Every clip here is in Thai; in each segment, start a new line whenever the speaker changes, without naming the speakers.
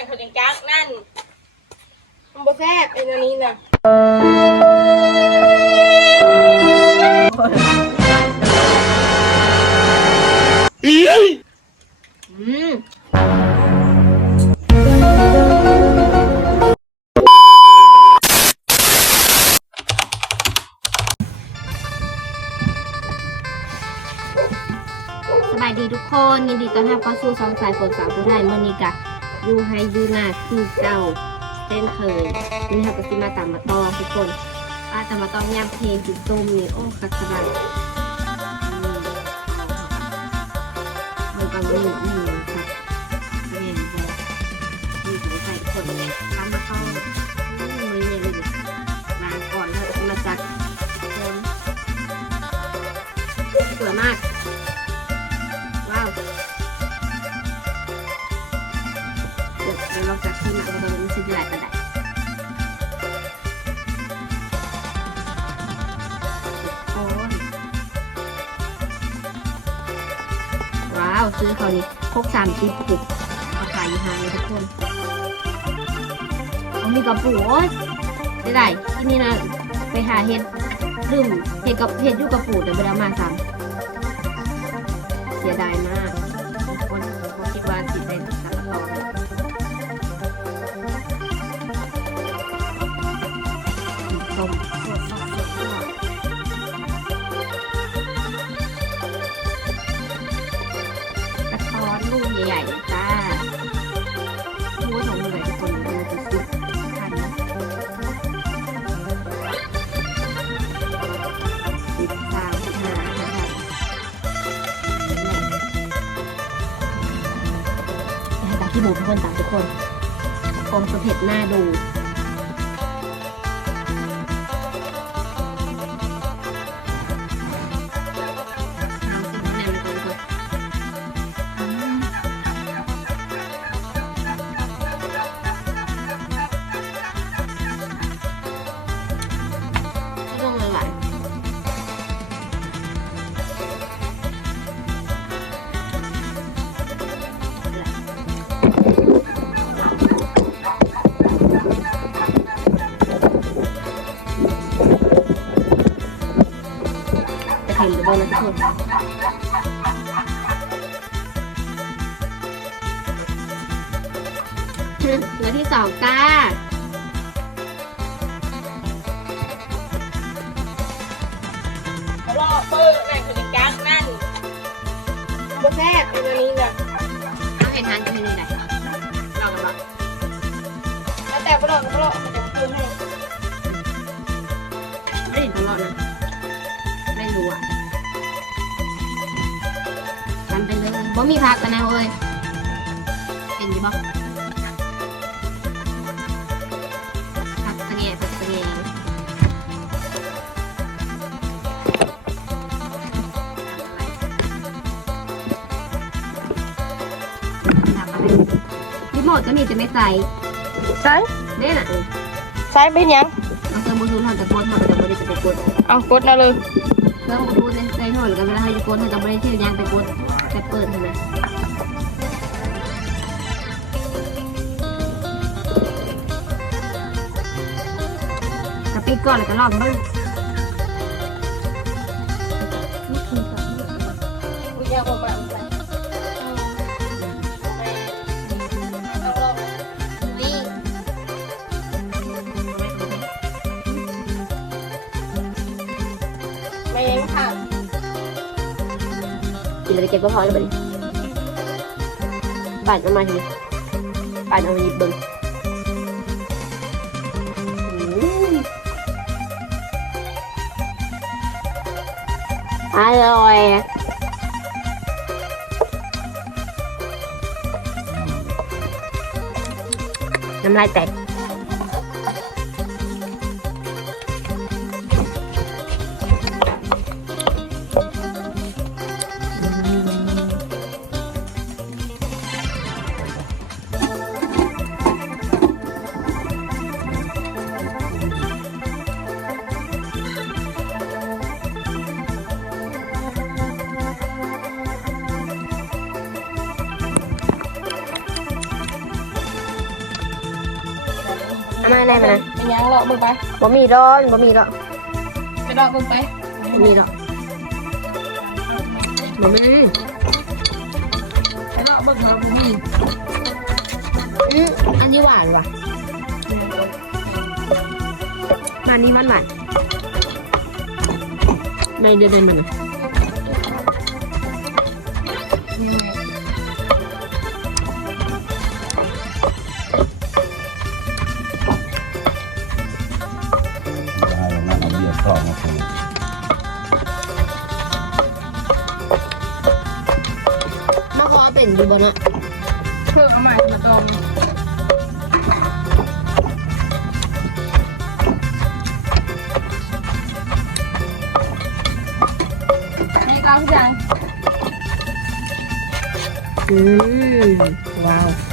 นั่นเขาจังจักนั่นมันบ่แซ่บไอ้ตัวนี้น่ะอืม
สบายดีทุกคนยินดีต้อนรับเข้าสู่ซองสายฝนสาวผู้ไทยเมื่อนี้กะ ยูไฮยูนาคือเก่าเต้นเคยนี่ค่ะก็สิมาตามมาตองทุกคนป้าตามมาตองย่างเพลงจุดตุ้มนี่โอ้คักสบายมันก็มีนี่ ซื้อเขานี้ครกสามชิ้นปุกเอาขายหายทุกคนเอามีกระปุกโอ้ยได้ได้ที่นี่นะไปหาเห็ดลืมเห็ดกับเห็ดอยู่กระปุกแต่ไม่ได้เอามาซ้ำเสียดายมาก ห้ตามที่หมูทุกคนตามทุกคนอมสุเผ็ดหน้าดู ห็นหรือเปล่านะทุกคนเหลือที่สองจ้า
เขาลอกเปิ้ลนั่นเขาจังจักนั่นมันบ่แซ่บไอ้ตัวนี้น่ะ
เอาเห็นทานกันเลยได้ลองกันบ้าง
แล้วแต่บ่ลอกก็ลอกเขาจะคืนให้
ไม่เห็นตลอดนะไม่รู้อะ บ่มีพักกันนะเว้ยเป็นอยี่บ่พักตะแงพักตะแงทำอะไรรีโมทก็มีจะไม่ใส่
ใช่
เน่น่ะเออ
ใช่เป็นหยัง
เอาเครื่องบลูทูธทำแต่กดทำแต่ไม่ได้จะไปกด
เอากดเอาเลย
เครื่องบลูทูธในในโทรศัพท์กันเวลาให้จะกดให้จะไม่ได้ชื่อยางไปกด เปิดเลยกระปิก่อนแล้วก็ลองเบ้าง
กิ
น
อะ
ไรเก็บก็พอแล้วบัดนี้ปั่นออกมาทีปั่นเอามาหยิบเบิ้งอร่อยน้ำลายแตก มาอะไรมานะ
เป็นยังหรอกมึงไป
บ่มีร้อนบ่มีร้อน
ไปรอมึงไป
บ่มีร้อนบ่มี
ไปรอมึงมาบุมี
อืมอันนี้หวานว่ะมานี่มันหวานไม่เดือดเลยมันนะ
เป็
นอยู่บนอะ
เพิ่งเอามามาตอมให้กลางจัง
อืมว้าว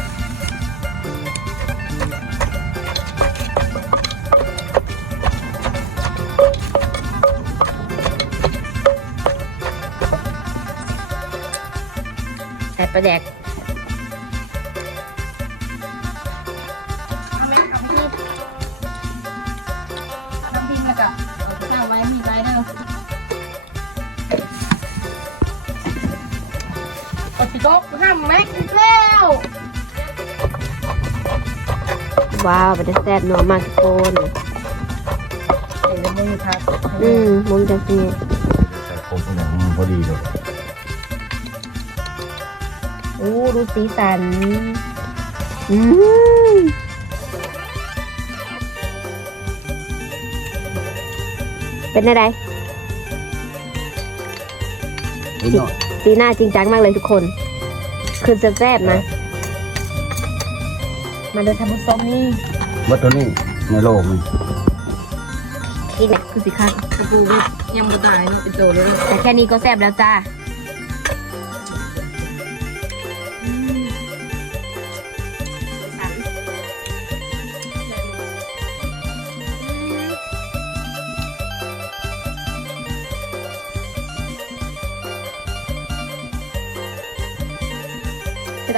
ประแดก
เอาแม่ขับพี่เอาน้ำพริกมากับเอาข้าวไว้มีไว้เด้อเอาสิโต๊ะห้ามแม็กอีกแล้ว
ว้าวเป็นแซ่บนัวมากทุกน
เห็นแล้วมือครับ
อืมมงจากนี้
ใส่ครบเนี่ยมันพอดีเลย
อ้ดูสีสัน อืมเป็นอะไร
นี่เนาะ
สีหน้าจริงจังมากเลยทุกคน คือจะแซ่บนะ มาเดินทำบุญส้มนี่
วัตถุนี้ในโลกมัน
กินเนี่ยคือสิคะ
กระปูก็ยังบ่ตายเนาะเป็นโตเลย
แต่แค่นี้ก็แซ่บแล้วจ้า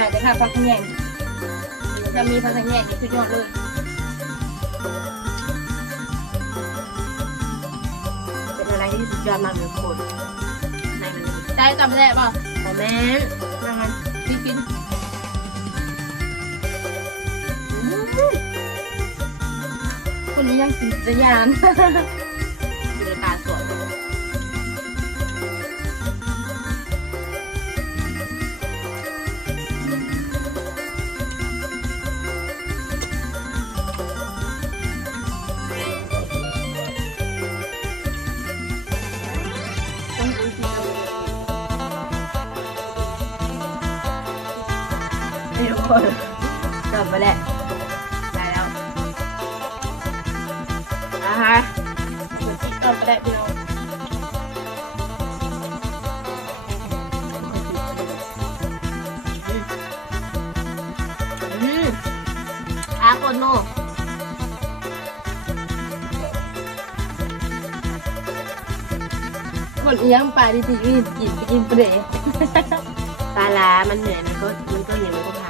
ได้ไปทำพักแง่งจะมีพักแง่งนี่คือยอดเลย
เป็นอะไรที่สุดยอดมากเลยทุกคนในมันเลย
ได้จำได้ป่ะ
โอ้แม่นนั่งกัน
พี่กินคนนี้ยังกินจะยาน
นี่ทุกคนจบไปแล้วได้แล้วอ่าฮะ
เหมือนที่ตอนไปได้พี่น้อง
อืมอาโกโน
คนเอียงปลาดีๆกินกินไปเปรย์
ปลาลามันเหนื่อยมันก็มันก็เหนื่อยมันก็พัก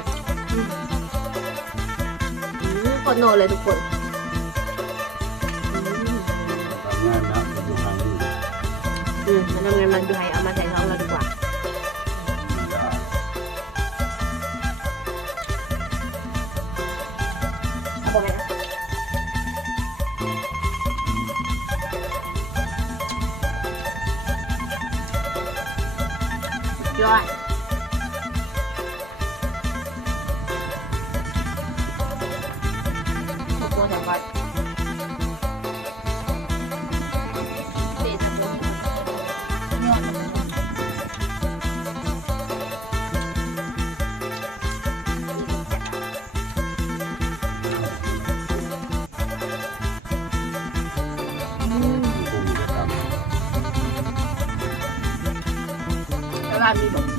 อืมโนเลยทุกคนอืม
ทำงานนะมันอยู่ทางนี้
อืมมันทำงานมันดูให้เอามาใส่ท้องเราดีกว่าเอาไปไหมนะยอด
ต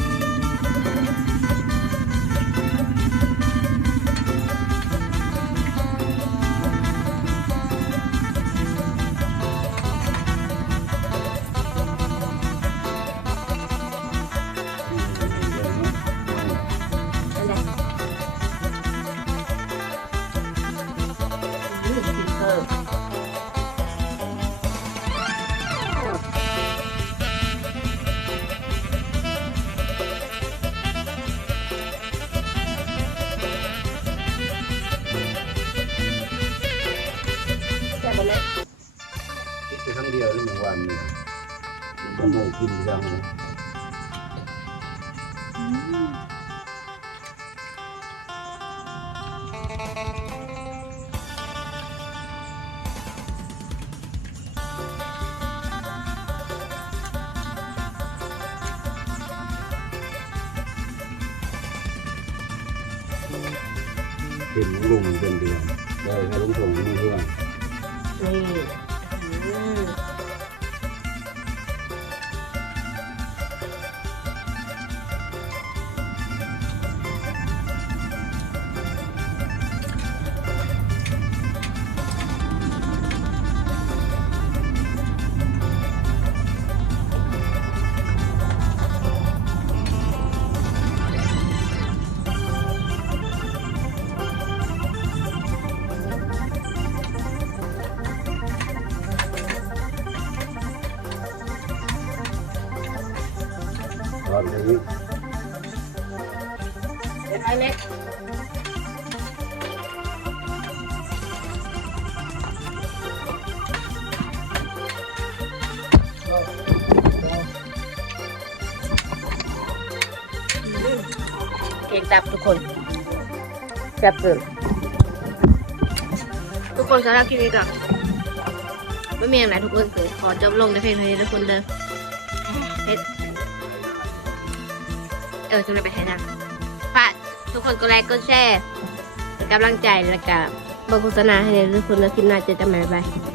กิ
น
ยังเป็นลุงเป็นเดือนเลยให้ลุงส่งลุงเรื่อง
นี่
ตอนนี้
ไอ้เล็กเก่งจับทุกคนจับเกิน
ทุกคนสำหรับคลิปนี้ก็ไม่มีอะไรทุกคนเกิดขอจบลงในเพลงเท่านี้ทุกคนเด้อ เออจะได้ไปให้นะฝากทุกคนกดไลค์กดแชร์เป็นกำลังใจแล้วก็บอกโฆษณาให้ทุกคนแล้วคลิปหน้าเจอกันใหม่บ๊ายบาย